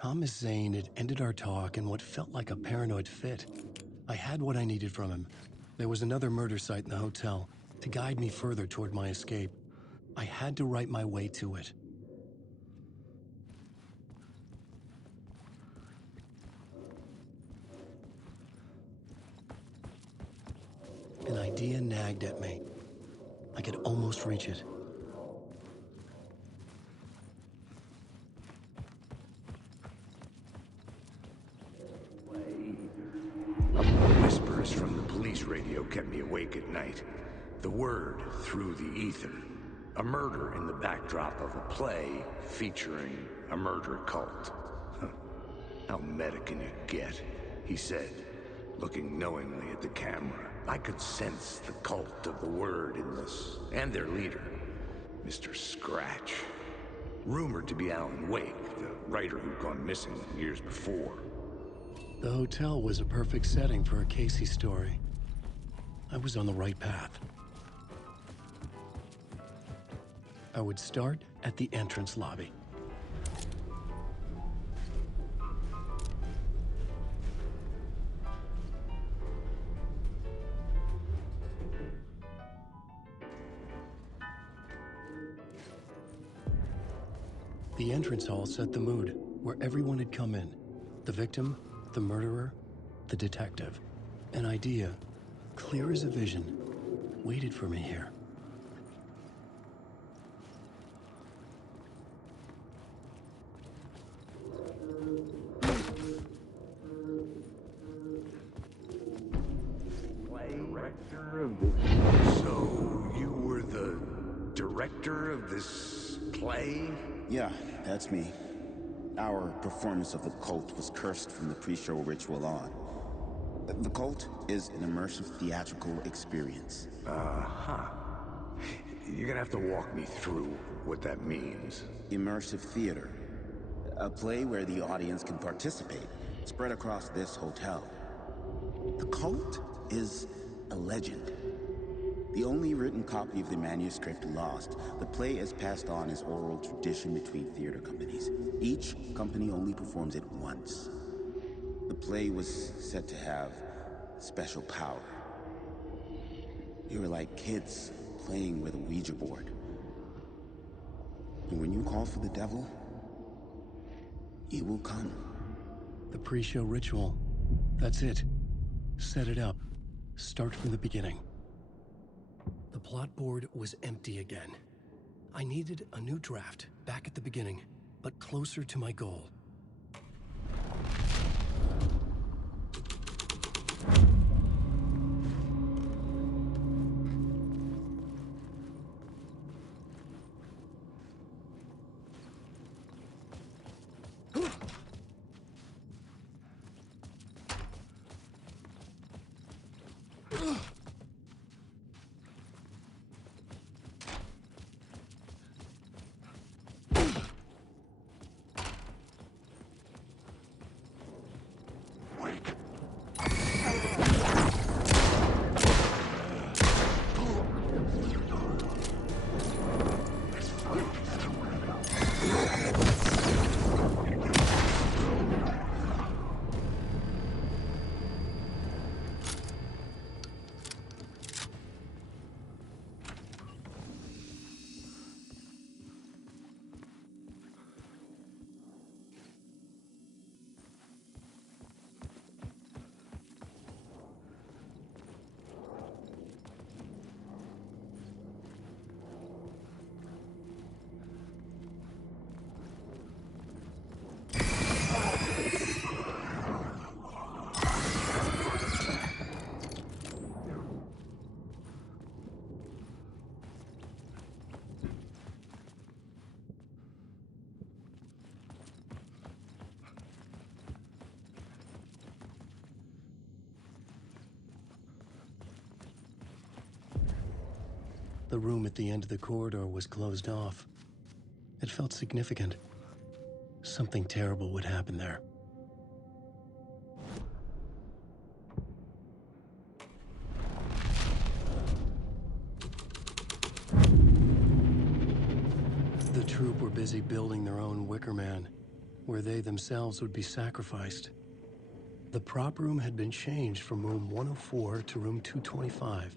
Thomas Zane had ended our talk in what felt like a paranoid fit. I had what I needed from him. There was another murder site in the hotel to guide me further toward my escape. I had to write my way to it. An idea nagged at me. I could almost reach it. Whispers from the police radio kept me awake at night. The word through the ether. A murder in the backdrop of a play featuring a murder cult. How meta can you get? He said, looking knowingly at the camera. I could sense the cult of the word in this, and their leader, Mr. Scratch. Rumored to be Alan Wake, the writer who'd gone missing years before. The hotel was a perfect setting for a Casey story. I was on the right path. I would start at the entrance lobby. The entrance hall set the mood, where everyone had come in. The victim, the murderer, the detective. An idea, clear as a vision, waited for me here. So, you were the director of this play? Yeah, that's me. Our performance of the cult was cursed from the pre-show ritual on. The cult is an immersive theatrical experience. Uh-huh. You're gonna have to walk me through what that means. Immersive theater. A play where the audience can participate, spread across this hotel. The cult is a legend. The only written copy of the manuscript lost, the play is passed on as oral tradition between theater companies. Each company only performs it once. The play was said to have special power. You were like kids playing with a Ouija board. And when you call for the devil, he will come. The pre-show ritual. That's it. Set it up. Start from the beginning. The plot board was empty again. I needed a new draft, back at the beginning, but closer to my goal. The room at the end of the corridor was closed off. It felt significant. Something terrible would happen there. The troupe were busy building their own Wicker Man. where they themselves would be sacrificed. The prop room had been changed from room 104 to room 225.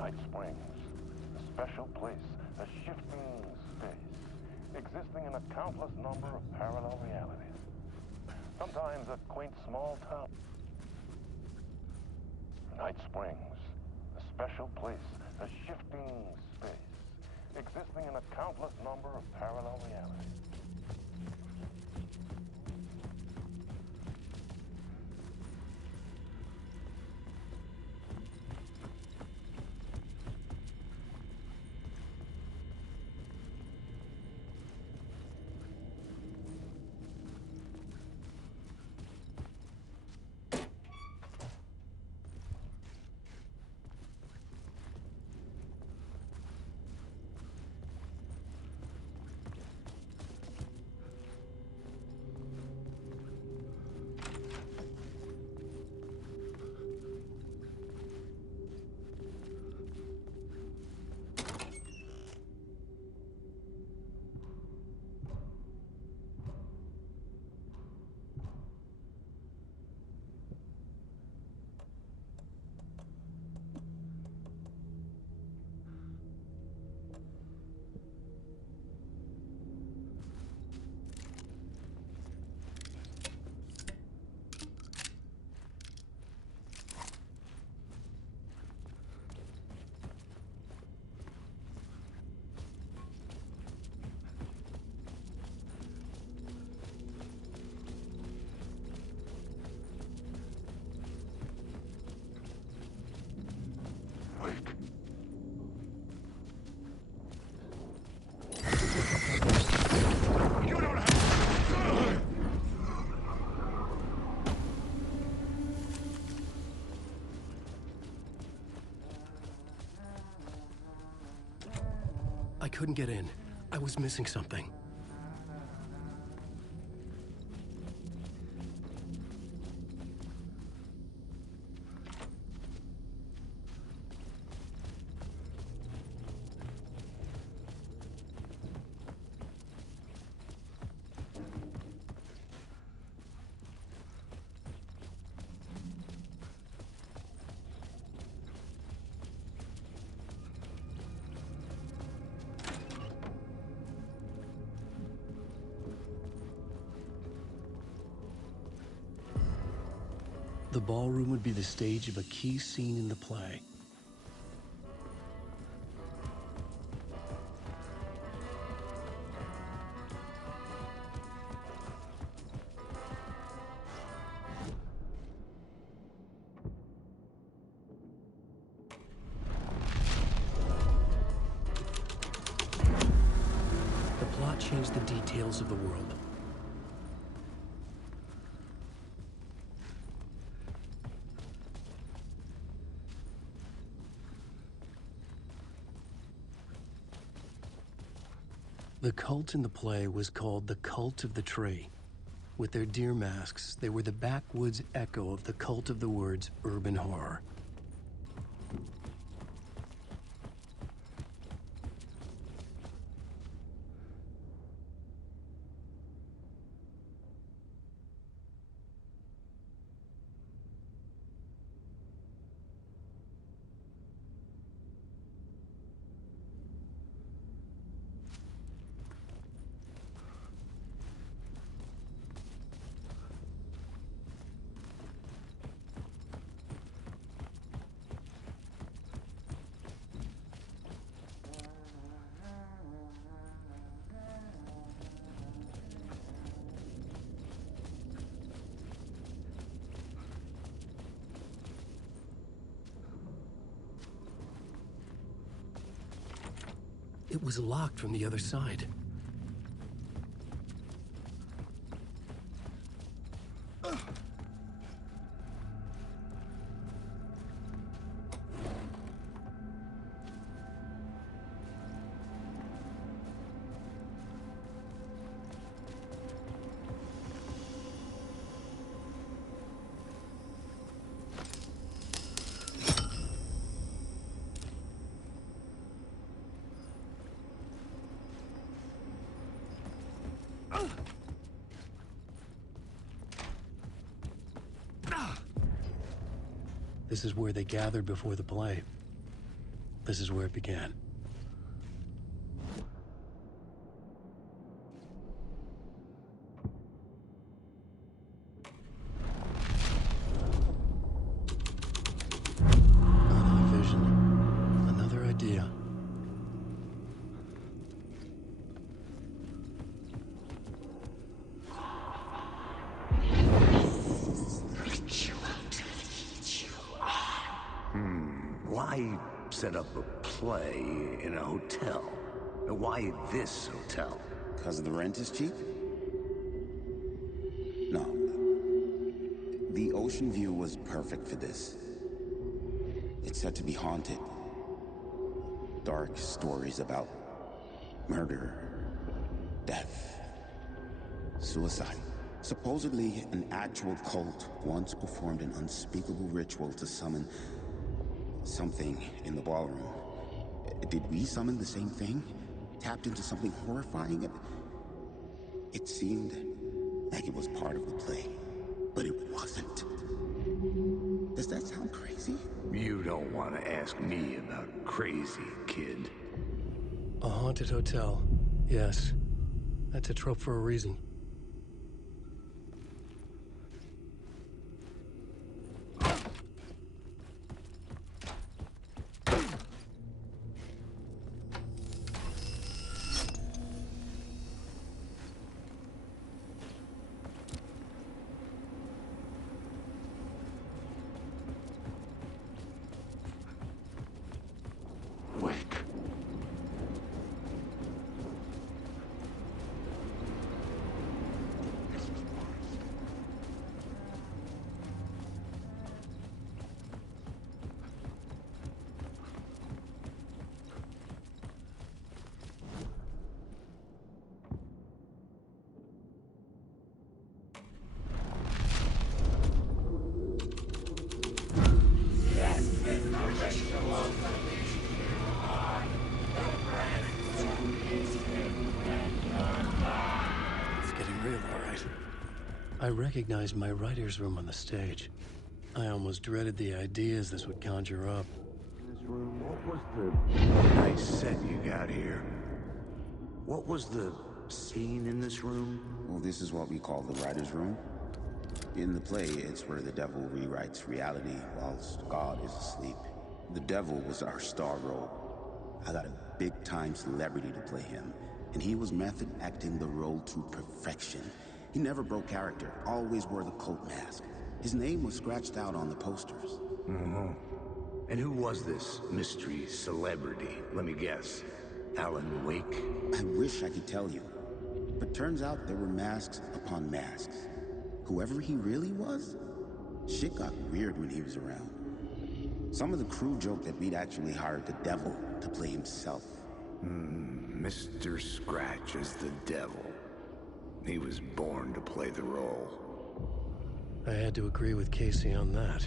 Night Springs, a special place, a shifting space, existing in a countless number of parallel realities. Sometimes a quaint small town. Night Springs, a special place, a shifting space, existing in a countless number of parallel realities. couldn't get in. I was missing something. The ballroom would be the stage of a key scene in the play. The plot changed the details of the world. The cult in the play was called the Cult of the Tree. With their deer masks, they were the backwoods echo of the cult of the word's urban horror. It was locked from the other side. This is where they gathered before the play. This is where it began. Another vision, another idea. Why set up a play in a hotel? Why this hotel? Because the rent is cheap? No. The ocean view was perfect for this. It's said to be haunted. Dark stories about murder, death, suicide. Supposedly, an actual cult once performed an unspeakable ritual to summon something in the ballroom. Did we summon the same thing? Tapped into something horrifying? It seemed like it was part of the play, but it wasn't. Does that sound crazy? You don't want to ask me about crazy, kid. A haunted hotel. Yes. That's a trope for a reason. recognized my writer's room on the stage. I almost dreaded the ideas this would conjure up. In this room, what was the nice set you got here? What was the scene in this room? Well, this is what we call the writer's room. In the play, it's where the devil rewrites reality whilst God is asleep. The devil was our star role. I got a big-time celebrity to play him, and he was method acting the role to perfection. He never broke character, always wore the cult mask. His name was scratched out on the posters. Mm-hmm. And who was this mystery celebrity? Let me guess. Alan Wake? I wish I could tell you, but turns out there were masks upon masks. Whoever he really was, shit got weird when he was around. Some of the crew joked that we'd actually hired the devil to play himself. Mr. Scratch is the devil. He was born to play the role. I had to agree with Casey on that.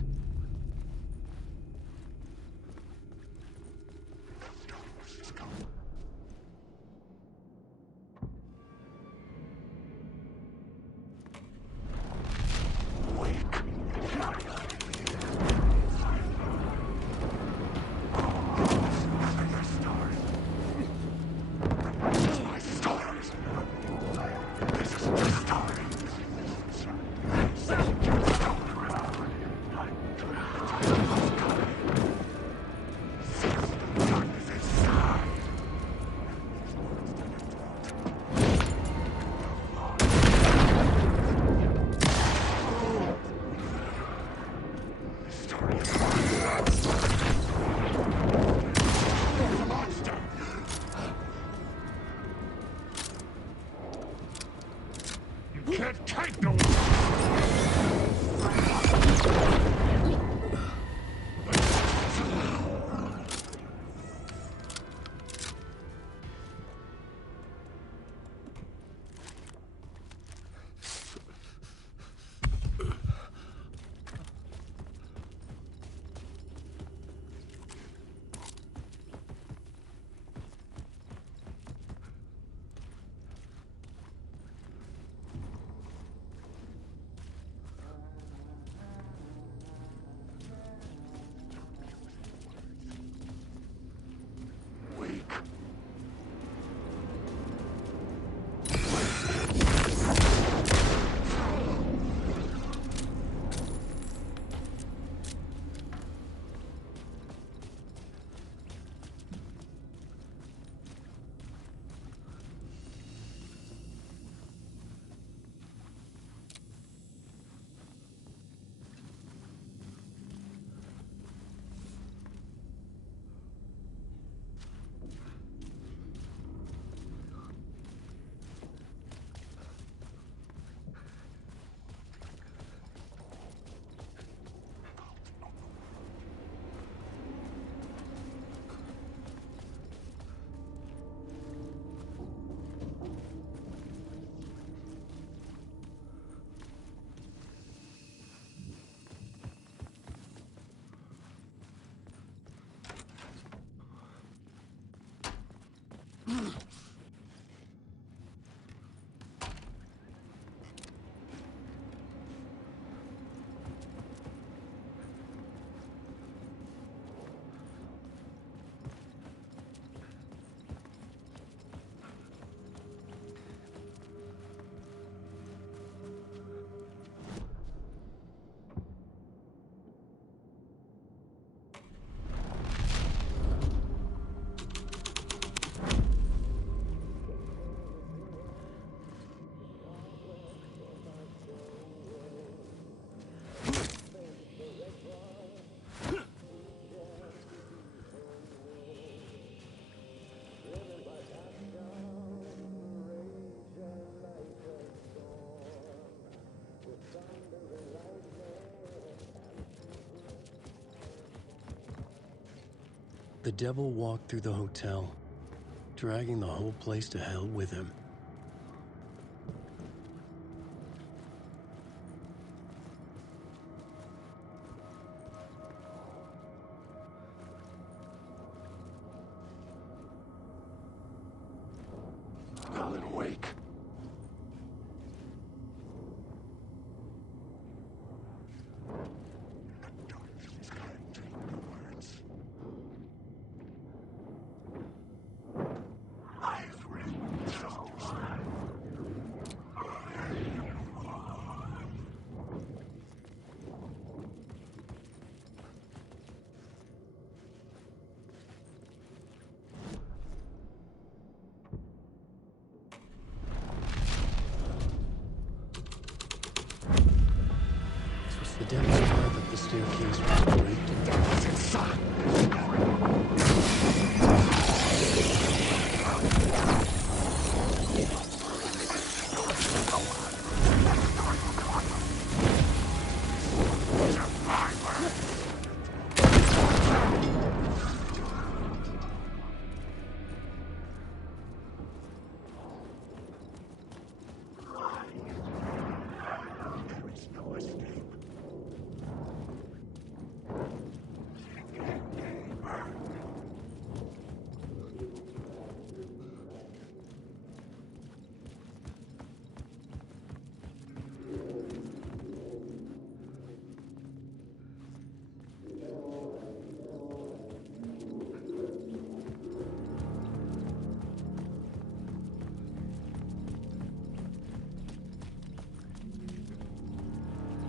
The devil walked through the hotel, dragging the whole place to hell with him. Alan Wake. The devil thought that the staircase was draped in what's inside.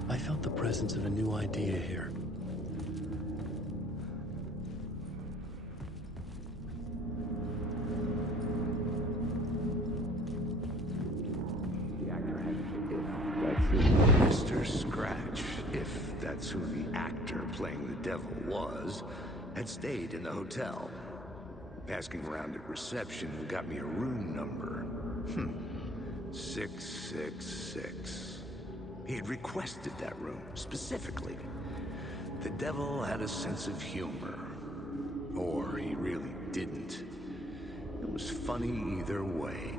I felt the presence of a new idea here. Mr. Scratch, if that's who the actor playing the devil was, had stayed in the hotel. Asking around at reception got me a room number. 666. He had requested that room, specifically. The devil had a sense of humor. Or he really didn't. It was funny either way.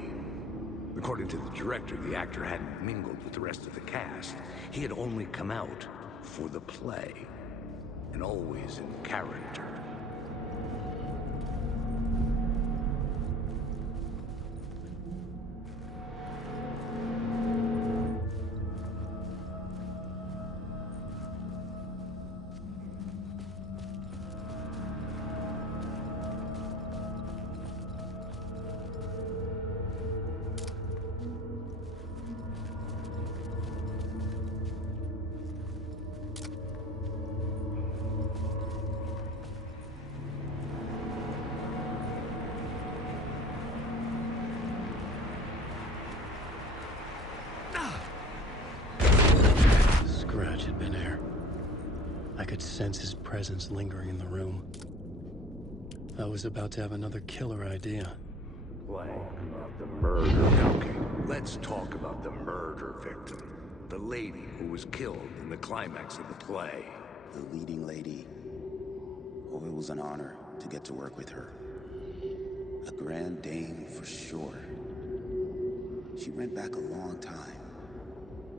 According to the director, the actor hadn't mingled with the rest of the cast. He had only come out for the play. And always in character. Scratch had been there. I could sense his presence lingering in the room. I was about to have another killer idea. Talk about the murder. Okay, let's talk about the murder victim. The lady who was killed in the climax of the play. The leading lady. Oh, it was an honor to get to work with her. A grand dame for sure. She went back a long time.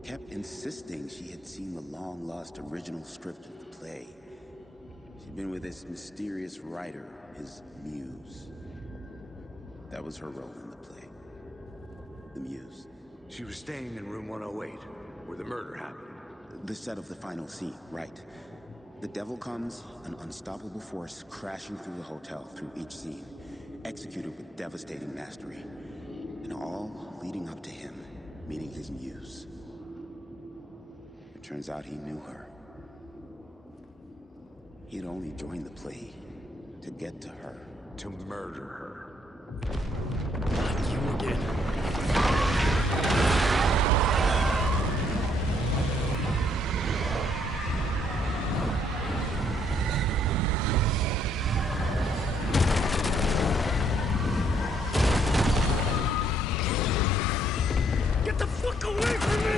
Kept insisting she had seen the long-lost original script of the play. She'd been with this mysterious writer, his muse. That was her role in the play. The muse. She was staying in room 108, where the murder happened. The set of the final scene, right. The devil comes, an unstoppable force crashing through the hotel through each scene, executed with devastating mastery, and all leading up to him meeting his muse. It turns out he knew her. He'd only joined the play to get to her. To murder her. Not you again. Get the fuck away from me!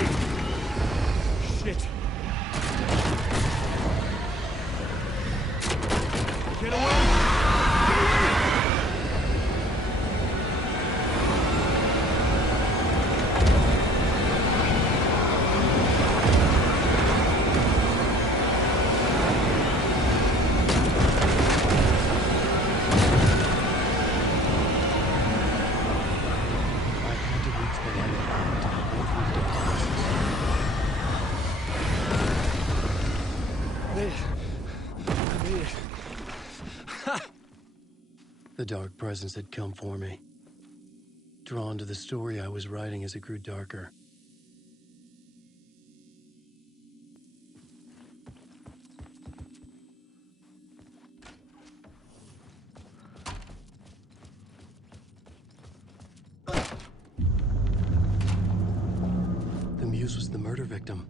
Shit. Get away! I had to reach the light behind to help me through the darkness. I made it. Ha! The dark presence had come for me. Drawn to the story I was writing as it grew darker. The muse was the murder victim.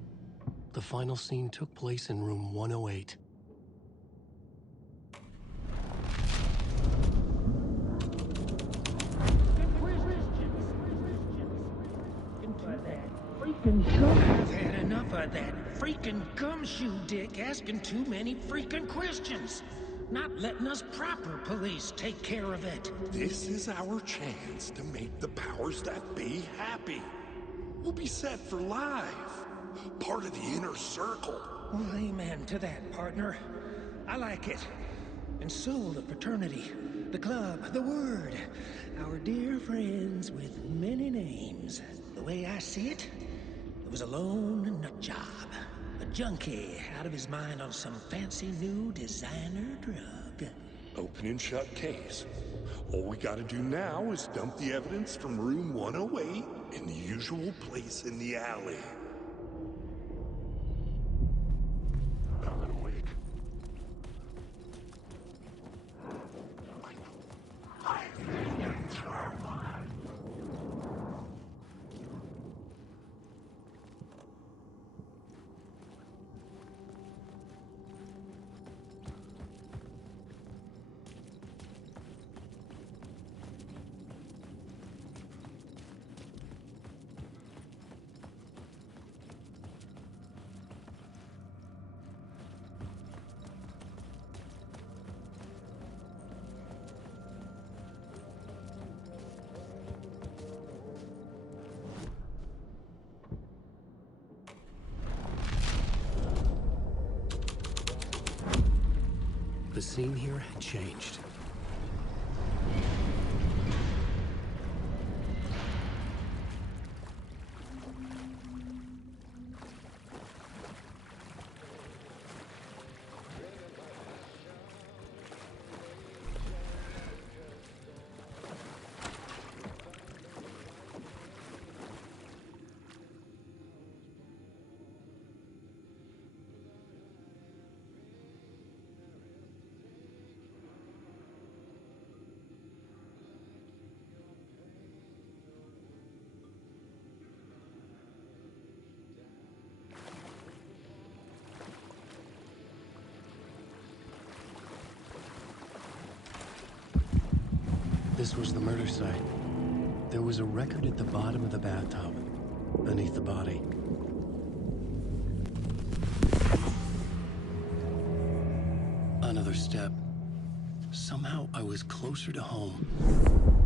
The final scene took place in room 108. I've had enough of that freaking gumshoe dick asking too many freaking questions. Not letting us proper police take care of it. This is our chance to make the powers that be happy. We'll be set for life. Part of the inner circle. Well, amen to that, partner. I like it. And so the fraternity, the club, the word. Our dear friends with many names. The way I see it, it was a lone nut job. A junkie out of his mind on some fancy new designer drug. Open and shut case. All we gotta do now is dump the evidence from room 108 in the usual place in the alley. The scene here had changed. This was the murder site. There was a record at the bottom of the bathtub, beneath the body. Another step. Somehow I was closer to home.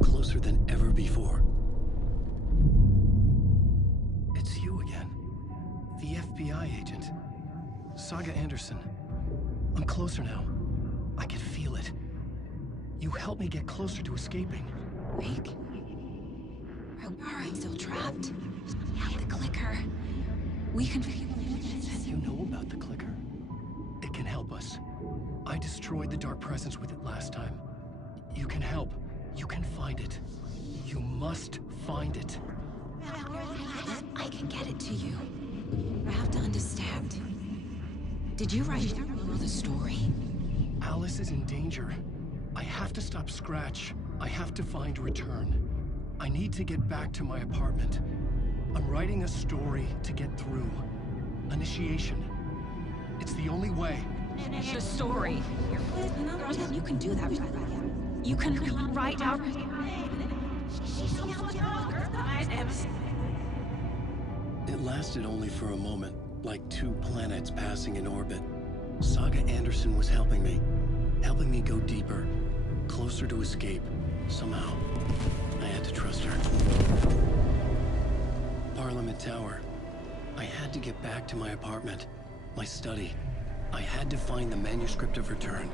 Closer than ever before. It's you again. The FBI agent. Saga Anderson. I'm closer now. I can feel it. You helped me get closer to escaping. Wake? I'm still trapped. The clicker. We can... You know about the clicker? It can help us. I destroyed the dark presence with it last time. You can help. You can find it. You must find it. I can get it to you. I have to understand. Did you write the story? Alice is in danger. I have to stop Scratch. I have to find Return. I need to get back to my apartment. I'm writing a story to get through. Initiation. It's the only way. The story. You can do that. You can write out... It lasted only for a moment, like two planets passing in orbit. Saga Anderson was helping me go deeper, closer to escape. Somehow, I had to trust her. Parliament Tower. I had to get back to my apartment, my study. I had to find the manuscript of Return.